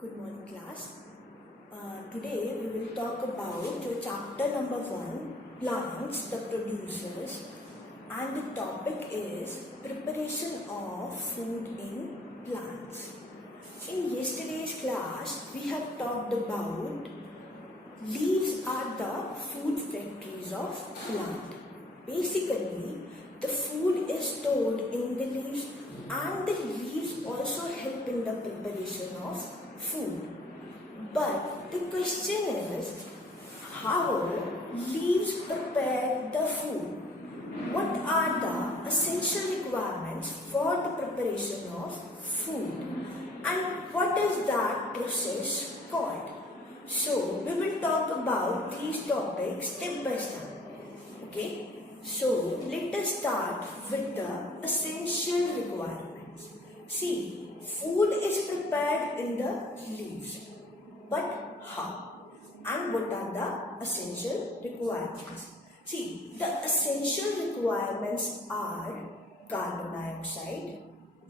Good morning, class. Today we will talk about your chapter number 1, Plants, the Producers, and the topic is Preparation of Food in Plants. In yesterday's class, we have talked about leaves are the food factories of plant. Basically, the food is stored in the leaves and the leaves also help in the preparation of food. But the question is, how leaves prepare the food? What are the essential requirements for the preparation of food? And what is that process called? So, we will talk about these topics step by step. Okay? So, let us start with the essential requirements. See, food is prepared in the leaves. But how? And what are the essential requirements? See, the essential requirements are carbon dioxide,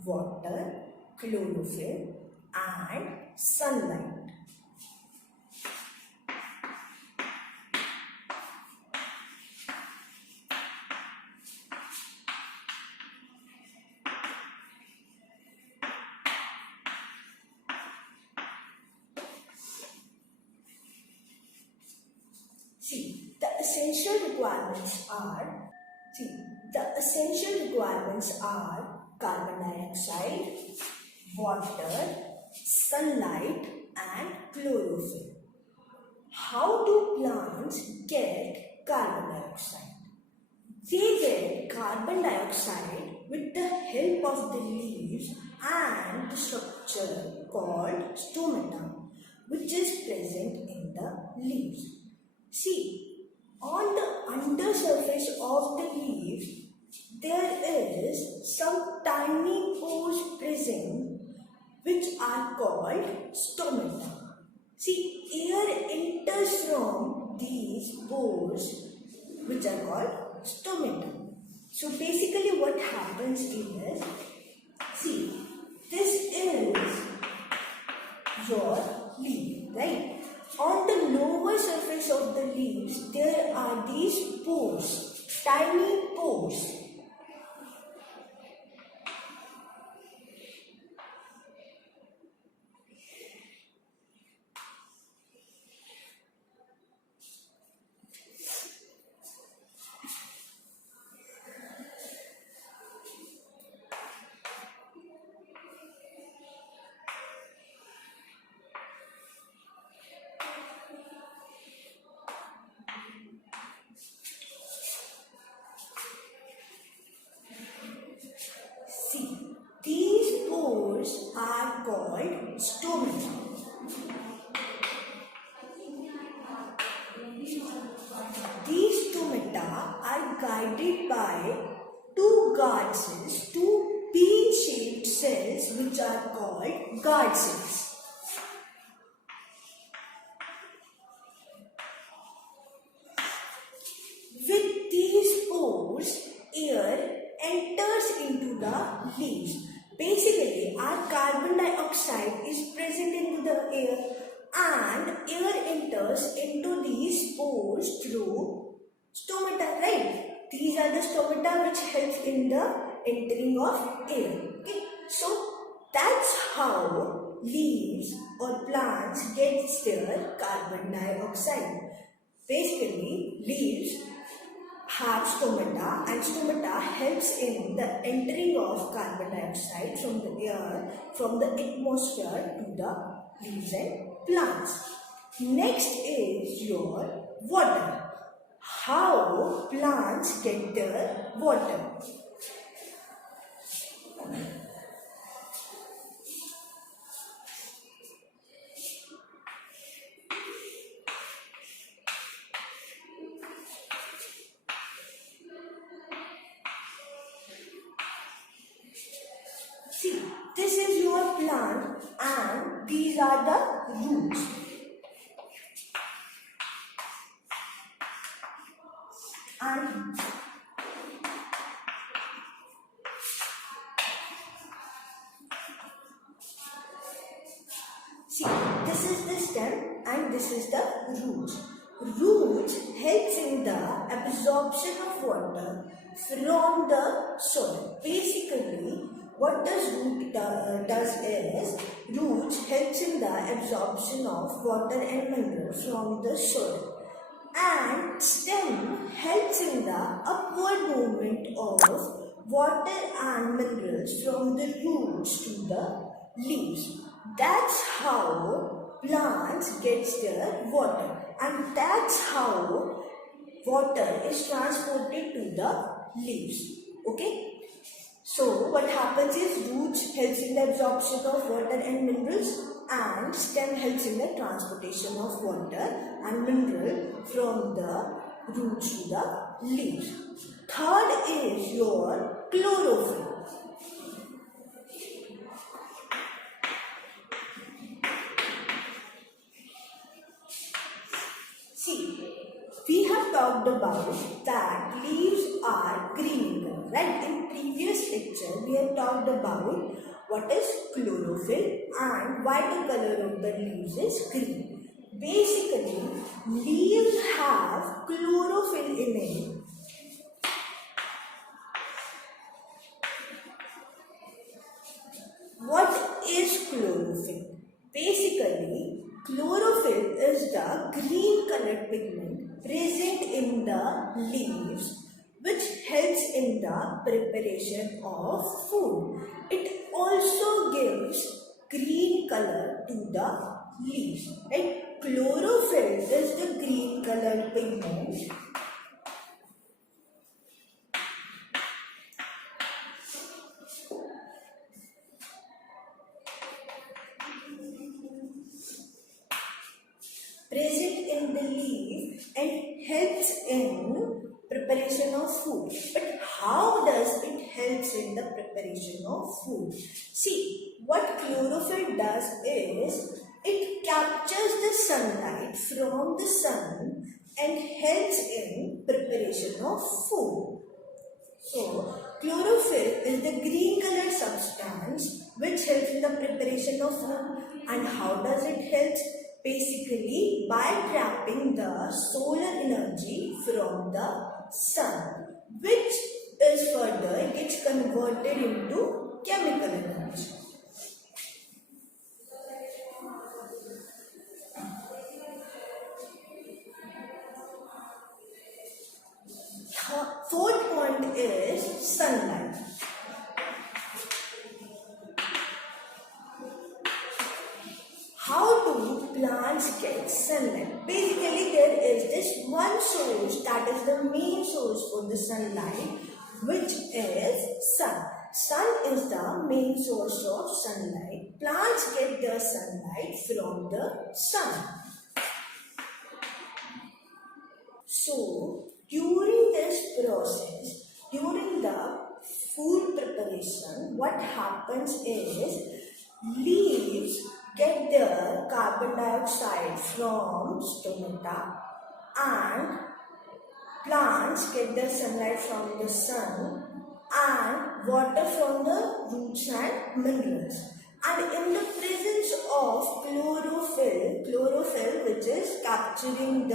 water, chlorophyll, and sunlight. The essential requirements are carbon dioxide, water, sunlight, and chlorophyll. How do plants get carbon dioxide? They get carbon dioxide with the help of the leaves and the structure called stomata, which is present in the leaves. See, on the undersurface of the leaf, there is some tiny pores present which are called stomata. See, air enters from these pores which are called stomata. So basically what happens is, see, this is your leaf, right? On the lower surface of the leaves, there are these pores, tiny pores. These pores are called stomata. These stomata are guided by two guard cells, two bean-shaped cells which are called guard cells. With these pores, air enters into the leaves. Basically, our carbon dioxide is present into the air and air enters into these pores through stomata, right? These are the stomata which helps in the entering of air. Okay? So, that's how leaves or plants get their carbon dioxide. Basically, leaves have stomata and stomata helps in the entering of carbon dioxide from the air, from the atmosphere to the leaves and plants. Next is your water. How plants get their water? See, this is your plant and these are the roots. And See, this is the stem and this is the root. Root helps in the absorption of water from the soil. Basically, what does root does is, root helps in the absorption of water and minerals from the soil. And stem helps in the upward movement of water and minerals from the roots to the leaves. That's how plants gets their water, and that's how water is transported to the leaves. Okay. So what happens is, roots helps in the absorption of water and minerals, and stem helps in the transportation of water and mineral from the roots to the leaves. Third is your chlorophyll. See, we have talked about that leaves are green color, right? In previous lecture, we have talked about what is chlorophyll and why the color of the leaves is green. Basically, leaves have chlorophyll in it. What is chlorophyll? Basically, chlorophyll is the green colored pigment present in the leaves, which helps in the preparation of food. It also gives green color to the leaves. Right? Chlorophyll is the green colored pigment present in the leaf and helps in preparation of food. But how does it helps in the preparation of food? See, what chlorophyll does is, it captures the sunlight from the sun and helps in preparation of food. So, chlorophyll is the green colored substance which helps in the preparation of food. And how does it help? Basically, by trapping the solar energy from the sun, which is further gets converted into chemical energy. Fourth point is sunlight. How do plants get sunlight? Basically, there is this one source that is the main source for the sunlight, which is sun. Sun is the main source of sunlight. Plants get their sunlight from the sun. So, during this process, during the food preparation, what happens is, leaves get their carbon dioxide from stomata, and plants get their sunlight from the sun and water from the roots and minerals. And in the presence of chlorophyll which is capturing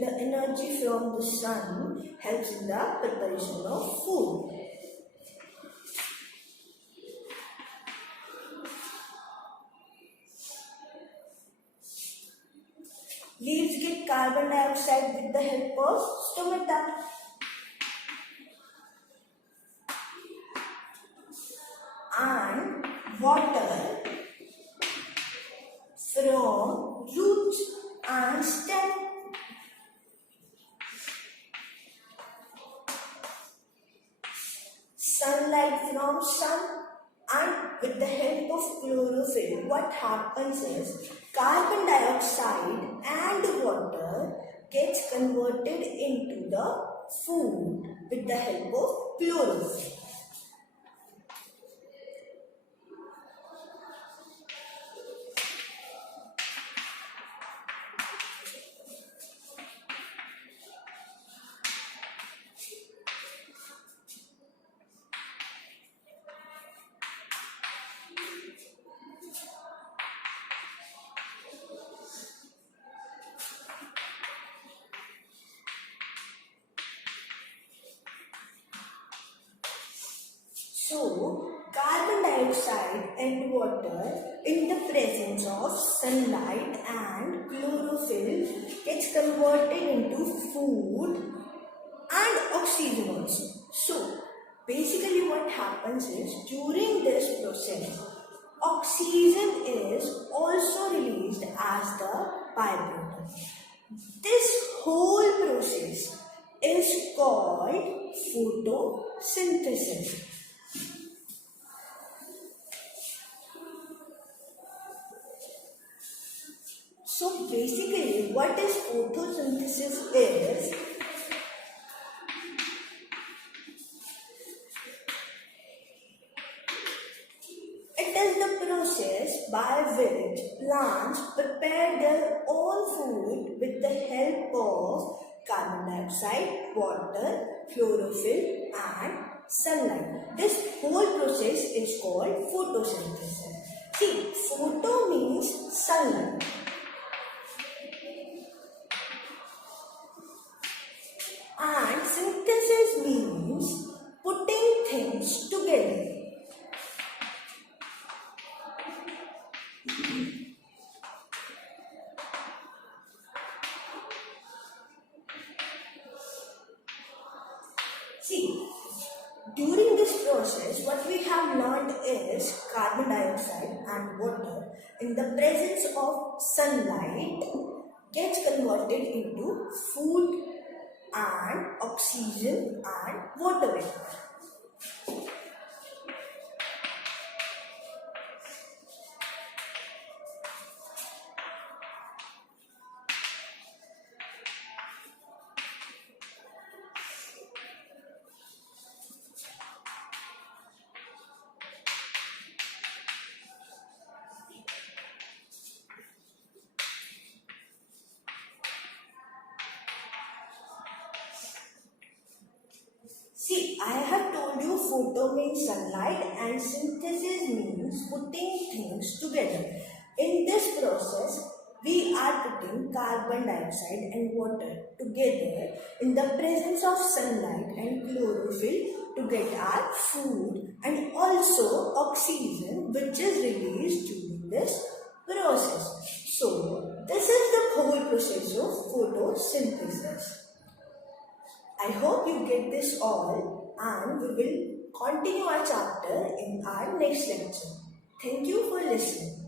the energy from the sun, helps in the preparation of food. Leaves get carbon dioxide with the help of stomata. And water from roots and stem. Sunlight from sun, and with the help of chlorophyll, what happens is, carbon dioxide and water gets converted into the food with the help of chlorophyll. So, carbon dioxide and water in the presence of sunlight and chlorophyll gets converted into food and oxygen also. So, basically what happens is during this process, oxygen is also released as the byproduct. This whole process is called photosynthesis. So basically what is photosynthesis is, it is the process by which plants prepare their own food with the help of carbon dioxide, water, chlorophyll and sunlight. This whole process is called photosynthesis. See, photo means sunlight and synthesis means putting things together. See, during this process, what we have learned is carbon dioxide and water in the presence of sunlight gets converted into food and oxygen and water vapor. See, I have told you photo means sunlight and synthesis means putting things together. In this process, we are putting carbon dioxide and water together in the presence of sunlight and chlorophyll to get our food and also oxygen which is released during this process. So, this is the whole process of photosynthesis. I hope you get this all and we will continue our chapter in our next lecture. Thank you for listening.